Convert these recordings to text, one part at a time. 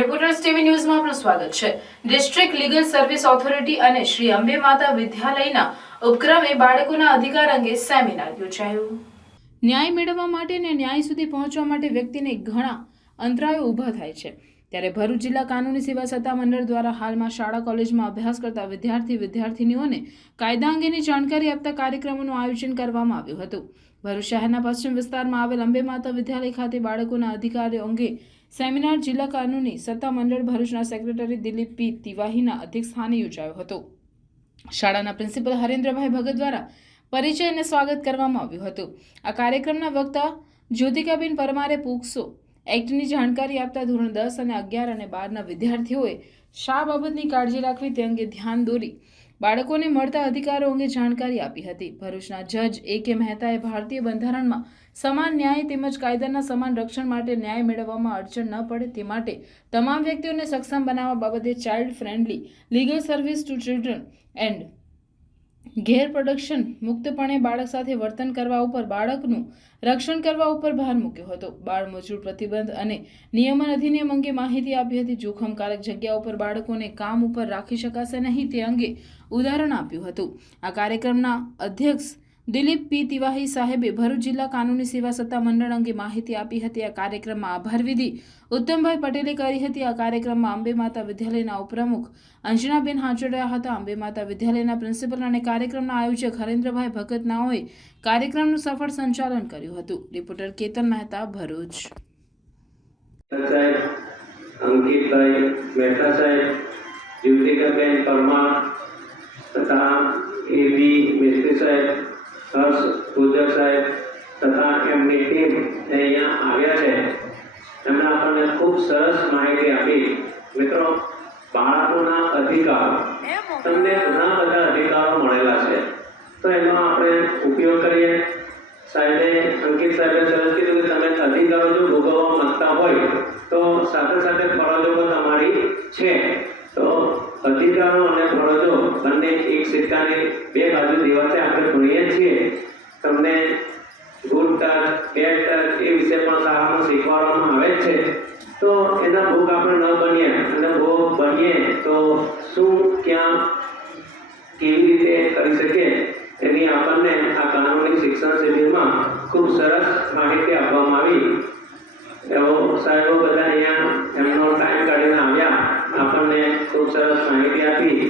Reporters TV ન્યૂઝમાં આપનું સ્વાગત છે। ડિસ્ટ્રિક્ટ લીગલ સર્વિસ ઓથોરિટી અને શ્રી અંબે માતા વિદ્યાલયના ઉપક્રમે બાળકોના અધિકાર અંગે સેમિનાર યોજાયો। ન્યાય મેળવવા માટે અને ન્યાય સુધી પહોંચવા માટે વ્યક્તિને ઘણા અંતરાયો ઊભા થાય છે, ત્યારે ભરૂચ જિલ્લા કાનૂની સેવા સત્તા મંડળ દ્વારા હાલમાં શાળા કોલેજમાં અભ્યાસ કરતા વિદ્યાર્થીનીઓને કાયદા અંગેની જાણકારી આપતા કાર્યક્રમોનું આયોજન કરવામાં આવ્યું હતું। ભરૂચ શહેરના પશ્ચિમ વિસ્તારમાં આવેલ અંબે માતા વિદ્યાલય ખાતે બાળકોના અધિકારો અંગે સેમિનાર જિલ્લા કાનૂની સત્તા મંડળ ભરૂચના સેક્રેટરી દિલીપ પી તિવાહીના અધ્યક્ષસ્થાને યોજાયો હતો। શાળાના પ્રિન્સિપલ હરેન્દ્રભાઈ ભગત દ્વારા પરિચય અને સ્વાગત કરવામાં આવ્યું હતું। આ કાર્યક્રમના વક્તા જ્યોતિકાબેન પરમારે પોક્સો એક્ટની જાણકારી આપતા ધોરણ 10 અને 11 અને 12ના વિદ્યાર્થીઓએ શા બાબતની કાળજી રાખવી તે અંગે ધ્યાન દોરી બાળકોને મળતા અધિકારો અંગે જાણકારી આપી હતી। ભરૂચના જજ A.K. મહેતાએ ભારતીય બંધારણમાં સમાન ન્યાય તેમજ કાયદાના સમાન રક્ષણ માટે ન્યાય મેળવવામાં અડચણ ન પડે તે માટે તમામ વ્યક્તિઓને સક્ષમ બનાવવા બાબતે child friendly legal service two children and ઘેર પ્રોડક્શન મુક્તપણે બાળક સાથે વર્તન કરવા ઉપર બાળકનું રક્ષણ કરવા ઉપર ભાર મૂક્યો હતો। બાળ મજૂર પ્રતિબંધ અને નિયમન અધિનિયમ અંગે માહિતી આપી હતી। જોખમકારક જગ્યા ઉપર બાળકોને કામ ઉપર રાખી શકાશે નહીં તે અંગે ઉદાહરણ આપ્યું હતું। આ કાર્યક્રમના અધ્યક્ષ દિલીપ પી તિવાહી સાહેબે ભરૂચ જિલ્લા કાનૂની સેવા સત્તા મંડળ અંગે માહિતી આપી હતી। આ કાર્યક્રમમાં આભાર વિધિ ઉત્તમભાઈ પટેલે કરી હતી। આ કાર્યક્રમમાં અંબે માતા વિદ્યાલયના ઉપપ્રમુખ અંજનાબેન હાજર રહ્યા હતા। અંબે માતા વિદ્યાલયના પ્રિન્સિપલ અને કાર્યક્રમના આયોજક હરેન્દ્રભાઈ ભગત નાઓએ કાર્યક્રમનું સફળ સંચાલન કર્યું હતું। રિપોર્ટર કેતન મહેતા, ભરૂચ। અંકિતભાઈ મહેતા સાહેબ, જ્યોતિકાબેન પરમાર તથા એબી મિસ્ત્રી સાહેબ, હર્ષ ગુજર સાહેબ તથા એમની ટીમ અહીંયા આવ્યા છે। એમણે આપણને ખૂબ સરસ માહિતી આપી। મિત્રો, બાળકોના અધિકારો, તમને ઘણા બધા અધિકારો મળેલા છે, તો એનો આપણે ઉપયોગ કરીએ। સાહેબે અંકિત સાહેબે સરસ કીધું કે તમે અધિકારો જો ભોગવવા માંગતા હોય તો સાથે સાથે ફરજો પણ તમારી છે। તો અધિકારો અને ફરજો બંને એક સિક્કાની બે બાજુ દેવાથી આપણે ભણીએ છીએ। તમને ગુડ ટચ, બેડ ટચ એ વિશે પણ શાળામાં શીખવાડવામાં આવે છે। તો એના ભોગ આપણે ન બનીએ અને ભોગ બનીએ તો શું ક્યાં કેવી રીતે કરી શકીએ એની આપણને આ કાનૂની શિક્ષણ શિબિરમાં ખૂબ સરસ માહિતી આપવામાં આવી। એવો સાહેબો બધા અહીંયા એમનો ટાઈમ કાઢીને આવ્યા, આપણને ખૂબ સરસ માહિતી આપી।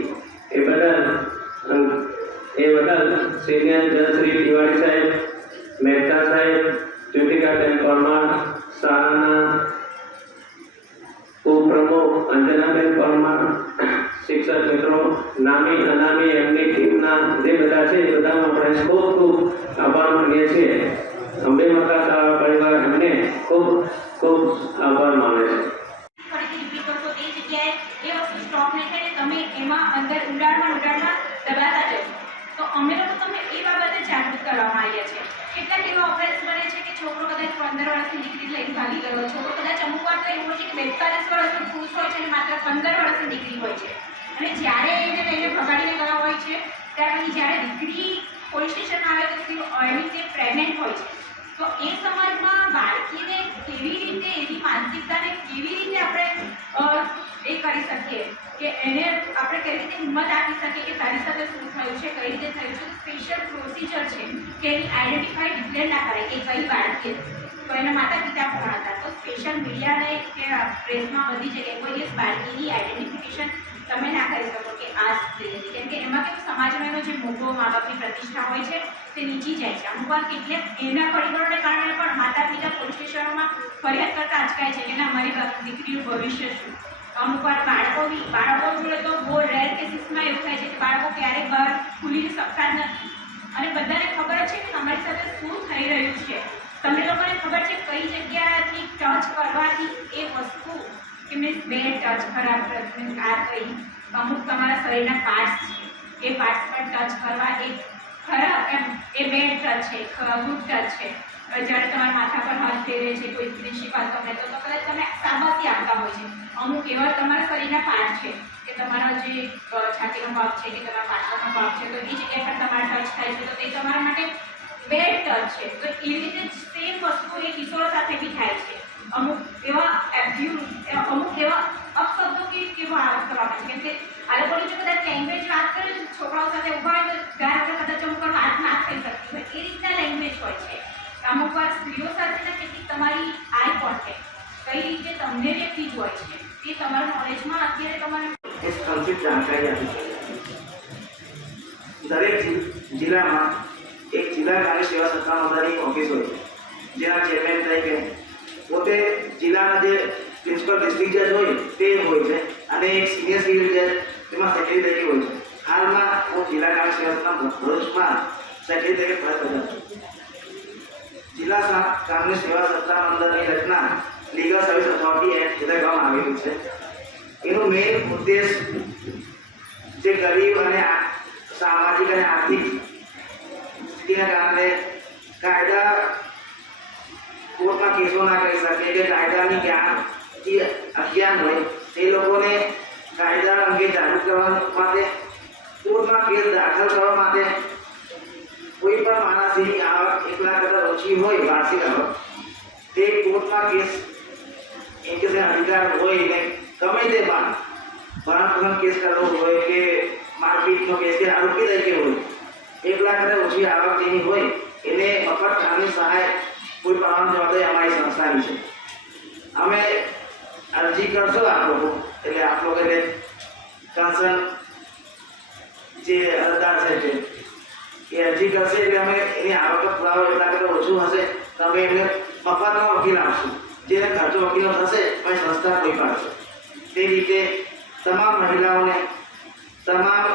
એ બદલ સિનિયર જજ શ્રી તિવારી સાહેબ, મહેતા સાહેબ, જ્યોતિકાબેન પરમાર, શાળાના ઉપપ્રમુખ અંજનાબેન પરમાર, શિક્ષક મિત્રો, નામી અનામી એમની ટીમના જે બધા છે એ બધાનો આપણે ખૂબ ખૂબ આભાર માનીએ છીએ। અંબે માતા શાળા પરિવાર એમને ખૂબ ખૂબ આભાર માને છે। તો અમે લોકો તમને એ બાબતે જાગૃત કરવામાં આવ્યા છે। કેટલાક એવા અભ્યાસ બને છે કે છોકરો કદાચ 15 વર્ષની દીકરી લઈને ભાગી ગયો, છોકરો કદાચ અમુક વાર તો એવું હોય છે કે 42 વર્ષનો પુરુષ હોય છે અને માત્ર 15 વર્ષની દીકરી હોય છે, અને જ્યારે એને લઈને ભગાડીને ગયા હોય છે ત્યાર પછી જ્યારે દીકરી પોલીસ સ્ટેશનમાં આવે તો એની જે પ્રેગ્નેન્ટ હોય છે, તો એ સમાજમાં બાળકીને કેવી રીતે એની માનસિકતાને કેવી રીતે આપણે એ કરી શકીએ કે એને આપણે કેવી રીતે હિંમત આપી શકીએ કે તારી સાથે શું થયું છે, કઈ રીતે થયું છે। સ્પેશિયલ પ્રોસિજર છે કે એની આઈડેન્ટિફાઈ ડિક્લેર ના કરે કે કઈ બાળકી, તો એના માતા પિતા કોણ હતા, તો સ્પેશિયલ મીડિયાને કે પ્રેસમાં બધી જગ્યાએ કોઈ એક બાળકીની આઈડેન્ટિફિકેશન તમે ના કરી શકો કે આ સ્ત્રી હતી, કેમ કે એમાં કેવું સમાજમાં એનો જે મોટો મા બાપની પ્રતિષ્ઠા હોય છે તે નીચી જાય છે। અમુક વાર કેટલાક એના પરિબળોને કારણે પણ માતા પિતા પોલીસ સ્ટેશનોમાં ફરિયાદ કરતા અચકાય છે કે ના અમારી દીકરીનું ભવિષ્ય શું। અમુક વાર બાળકો જોડે તો બહુ રેર કેસીસમાં એવું થાય છે કે બાળકો ક્યારેક બહાર ખુલીને શકતા જ નથી, અને બધાને ખબર છે કે તમારી સાથે શું થઈ રહ્યું છે। તમને લોકોને ખબર છે કઈ જગ્યાથી ટચ કરવાથી એ વસ્તુ કે મીન્સ બે ટચ ખરાબ આ કઈ અમુક તમારા શરીરના પાર્ટ્સ છે એ પાર્ટ્સ પર ટચ કરવા એ ખરાબ એમ એ બેડ ટચ છે, ગુડ ટચ છે। જ્યારે તમારા માથા પર હાથ ફેરવે છે કોઈ પ્રિન્સિપાલ તમને તો કદાચ તમે સામર્થ્ય આપતા હોય છે। અમુક એવા તમારા શરીરના પાર્ટ છે કે તમારા જે છાતીનો ભાગ છે કે તમારા પાછળનો ભાગ છે, તો એ જગ્યા પર તમારા ટચ થાય છે તો તે તમારા માટે બેડ ટચ છે। તો એવી રીતે સેમ વસ્તુ એ કિશોર સાથે બી થાય છે। અમુક એવા હોય છે. અમુક વાર સ્ત્રીઓ સાથેના કેટલીક તમારી આઈ કોન્ટેક્ટ કઈ રીતે તમને વ્યક્તિ હોય છે તે તમારા નોલેજમાં અત્યારે તમારે એ સંક્ષિપ્ત જાણકારી આપી છે. દરેક જિલ્લામાં એક જિલ્લા કાર્ય સેવા સત્તા મંડળની ઓફિસ હોય છે, જેના ચેરમેન તરીકે પોતે જિલ્લાના જે પ્રિન્સિપલ ડિસ્ટ્રિક્ટ જજ હોય તે હોય છે અને એક સિનિયર સિવિલ જજ તેમાં સેક્રેટરી તરીકે હોય છે. હાલમાં હું જિલ્લા કાર્ય સેવા સત્તા ભરૂચમાં સેક્રેટરી તરીકે ફરજ બજાવું છું. જિલ્લા કાનૂની સેવા સત્તા મંડળની રચના લીગલ સર્વિસ ઓથોરિટી એક્ટ હેઠળ કરવામાં આવેલું છે. એનો મેઇન ઉદ્દેશ જે ગરીબ અને સામાજિક અને આર્થિક સ્થિતિના કારણે કાયદા કોર્ટમાં કેસો ના કરી શકે કે કાયદાની જ્ઞાનથી અજ્ઞાન હોય તે લોકોને કાયદા અંગે જાગૃત કરવા માટે કોર્ટમાં કેસ દાખલ કરવા માટે કોઈ પણ માણસની આવક 1 લાખ કરતાં ઓછી હોય વાર્ષિક આવક તે કોર્ટમાં કેસ એકે અધિકાર હોય ને ગમે તે ભરણ કેસ કરવો હોય કે મારપીટનો કેસ કે આરોપી તરીકે હોય 1 લાખ કરતાં ઓછી આવક જેની હોય એને મફત કાનૂની સહાય કોઈ પાડવાની જવાબદારી અમારી સંસ્થાની છે. અમે અરજી કરશો આપ લોકો એટલે આપ લોકો એટલે કન્સર્ન જે અરજદાર છે એ અરજી કરશે એટલે અમે એની આવક પુરાવો 1 લાખ કરતાં ઓછું હશે તો અમે એમને મફતમાં વકીલ આપશું. જેને ખર્ચો વકીલો થશે પણ સંસ્થા પૂરી પાડશે. તે રીતે તમામ મહિલાઓને, તમામ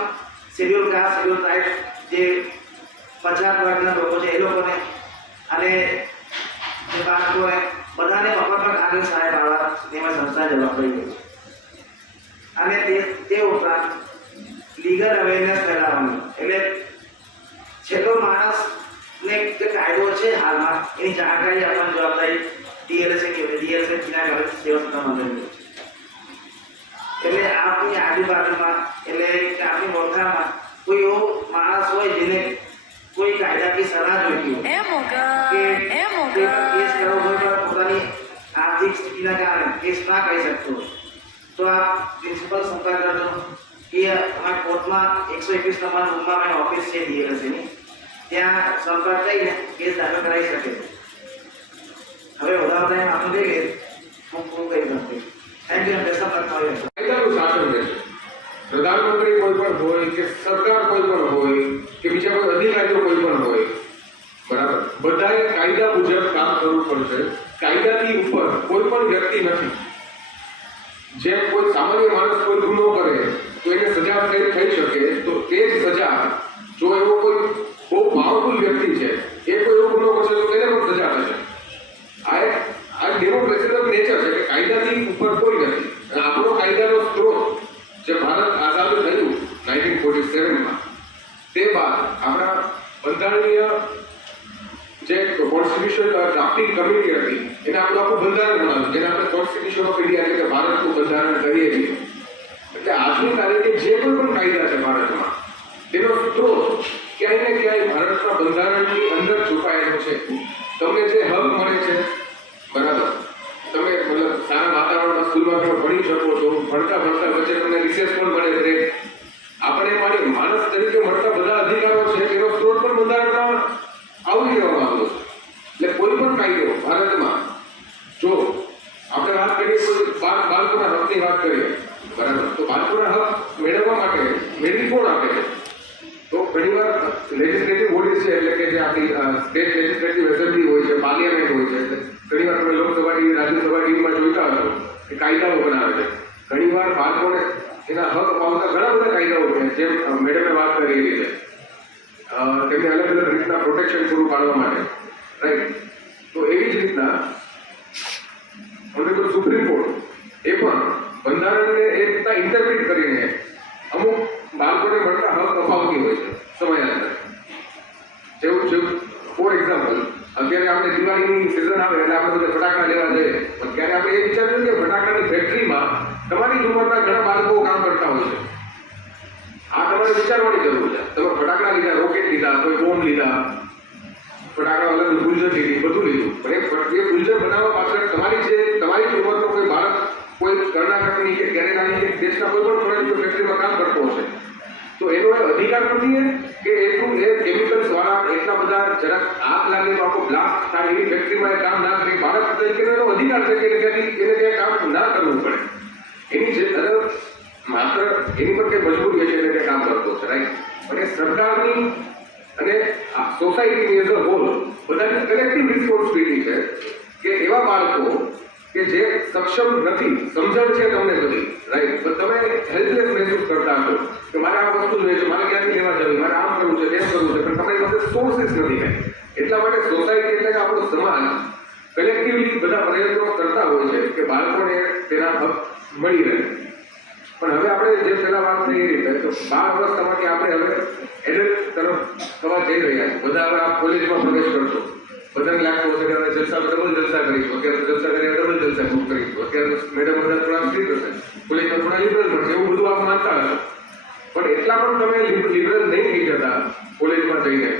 શેડ્યુલ કાસ્ટ શેડ્યુલ ટ્રાઇબ જે પછાત વર્ગના લોકો છે એ લોકોને અને જે બાળકોને બધાને મફતમાં કાનૂની સહાય પાડવા તેમાં સંસ્થા જવાબદારી લે છે. અને તે ઉપરાંત લીગલ અવેરનેસ ફેલાવવાનું એટલે છેલ્લો માણસને જે કાયદો છે હાલમાં એની જાણકારી આપવાની જવાબદારી DLSA જિલ્લા કાર્ય સેવા સત્તા મંડળની છે. એટલે આપની આજુબાજુમાં એટલે આપની ઓળખાણમાં કોઈ એવો માણસ હોય જેને કોઈ કાયદાકીય સલાહ જોઈતી હોય કે કેસ કરવો હોય પણ પોતાની આર્થિક સ્થિતિના કારણે કેસ ના કરી શકતો તો આપ પ્રિન્સિપલ સંપર્ક કરજો કે અમારા કોર્ટમાં 121 નંબર રૂમમાં મેં ઓફિસ છે DLSAની, ત્યાં સંપર્ક કરીને કેસ દાખલ કરાવી શકે છે. હવે વધારે ટાઈમ આપણે લઈએ હું પૂરું કરી શકું. Thank you. કાયદાનું શાસન રહેશે. પ્રધાનમંત્રી કોઈ પણ હોય કે સરકાર કોઈ પણ હોય કે બીજા કોઈ અધિકારીઓ કોઈ પણ હોય, બરાબર, બધાએ કાયદા મુજબ કામ કરવું પડશે. કાયદાથી ઉપર કોઈ પણ વ્યક્તિ નથી. જેમ કોઈ સામાન્ય માણસ કોઈ ગુનો કરે તો એને સજા થઈ શકે, તો તે જ સજા જો એવો કોઈ બહુ પાવરફુલ વ્યક્તિ છે એ કોઈ એવો ગુનો કરશે તો એને પણ સજા થશે. આ ડેમોક્રેસીનો નેચર છે કે કાયદાથી ઉપર કોઈ નથી. આપણો કાયદાનો સ્ત્રોત જે ભારત આઝાદ થયું 1947માં, તે બાદ આપણા બંધારણીય જે કોન્સ્ટિટ્યુશન ડ્રાફ્ટિંગ કમિટી હતી એને આપણું આખું બંધારણ બનાવ્યું, જેને આપણે કોન્સ્ટિટ્યુશન ઓફ ઇન્ડિયા એટલે કે ભારતનું બંધારણ કહીએ છીએ. એટલે આજની તારીખે જે કોઈ પણ કાયદા છે ભારતમાં તેનો સ્ત્રોત ક્યાંય ને ક્યાંય ભારતના બંધારણની અંદર છુપાયેલો છે. તમને જે હક મળે છે, બરાબર, તમે મતલબ સારા વાતાવરણમાં સ્કૂલમાં પણ ભણી શકો છો, ભણતા વચ્ચે તમને રિસેસ પણ મળે છે. આપણે માણસ તરીકે મળતા બધા અધિકારો છે તેનો સ્ત્રોત પણ બંધારણમાં આવરી લેવામાં આવ્યો છે. એટલે કોઈ પણ કાયદો ભારતમાં, જો આપણે વાત કરીએ કોઈ બાળકોના હકની વાત કરીએ, બરાબર, તો બાળકોના હક મેળવવા માટે મેળવી કોણ આપે છે? તો ઘણીવાર લેજિસ્લેટિવ બોડી છે, એટલે કે જે આપણી સ્ટેટ લેજિસ્લેટિવ એસેમ્બલી હોય છે, પાર્લિયામેન્ટ હોય છે. ઘણીવાર તમે લોકસભા ટીવી, રાજ્યસભા ટીવીમાં જોઈતા હશો કે કાયદાઓ બનાવે છે. ઘણીવાર બાળકોને એના હક અપાવતા ઘણા બધા કાયદાઓ છે, જેમ મેડમે વાત કરેલી છે, તેમને અલગ અલગ રીતના પ્રોટેક્શન પૂરું પાડવા માટે, રાઈટ. તો એવી જ રીતના ઓનરેબલ સુપ્રીમ કોર્ટ એ પણ બંધારણને એ રીતના ઇન્ટરપ્રિટ કરીને અમુક બાળકોને મળતા હક અપાવતી હોય છે સમયાંતરે. જેવું ફોર એક્ઝામ્પલ, અત્યારે આપણે દિવાળીની સિઝન આવે એટલે આપણે બધા ફટાકડા લેવા જઈએ, પણ ત્યારે આપણે એ વિચાર્યું કે ફટાકડાની ફેક્ટરીમાં તમારી જ ઉંમરના ઘણા બાળકો કામ કરતા હોય છે. આ તમારે વિચારવાની જરૂર છે. તમે ફટાકડા લીધા, રોકેટ લીધા, કોઈ બોમ્બ લીધા, ફટાકડા અલગ ફુલઝર લીધી, બધું લીધું, પણ એ ફુલઝર બનાવવા પાછળ તમારી જ ઉંમરનો કોઈ બાળક કોઈ કર્ણાટકની કે કેનેડાની કે દેશના કોઈ પણ ફોરેન ફેક્ટરીમાં કામ કરતો હશે તો એનો અધિકાર નથી કે એટલું એ કેમિકલ્સ વાળા એટલા બધા જરાક આગ લાગે થાય આખો બ્લાસ્ટ થાય એવી ફેક્ટરીમાં એ કામ ના કરે, બાળક તરીકે એનો અધિકાર છે કે ત્યાંથી એને ત્યાં કામ ના કરવું પડે. એની જે માત્ર એની પર કઈ મજબૂરી છે એટલે કામ કરતો છે, રાઈટ? પણ એ સરકારની અને સોસાયટીની એઝ અ હોલ બધાની કલેક્ટિવ રિસ્પોન્સિબિલિટી છે કે એવા બાળકો કે જે સક્ષમ નથી, સમજણ છે તમને બધી, રાઈટ, પણ તમે હેલ્પલેસ મહેસૂસ કરતા છો કે મારે આ વસ્તુ જોઈએ છે, મારે ક્યાંથી લેવા જવી, મારે આમ કરવું છે, તેમ કરવું છે, પણ તમારી પાસે સોર્સિસ નથી કાંઈ. એટલા માટે સોસાયટી એટલે કે આપણો સમાજ કલેક્ટિવલી બધા પ્રયત્નો કરતા હોય છે કે બાળકોને તેના હક મળી રહે. પણ હવે આપણે જે પહેલા વાત થઈ એ રીતે તો 12 વર્ષથી આપણે હવે એડલ્ટ તરફ થવા જઈ રહ્યા છીએ. બધા હવે આ કોલેજમાં પ્રવેશ કરશો, બધાને લાગતું હશે કે હવે જલસા ડબલ જલસા કરીશું, અત્યારે જલસા કરીને ડબલ જલસા બુક કરીશું, અત્યારે મેડમ બધા થોડા સ્ટ્રીટ હશે, કોલેજમાં થોડા લિબરલ મળશે, એવું બધું આપ માનતા હશો. પણ એટલા પણ તમે લિબરલ નહીં થઈ જતા કોલેજમાં જઈને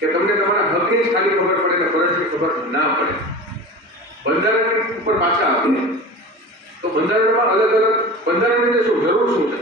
કે તમને તમારા હકની જ ખાલી ખબર પડે ને ફરજની ખબર ના પડે. બંધારણ ઉપર પાછા આવીએ તો બંધારણમાં અલગ અલગ બંધારણની શું જરૂર શું છે?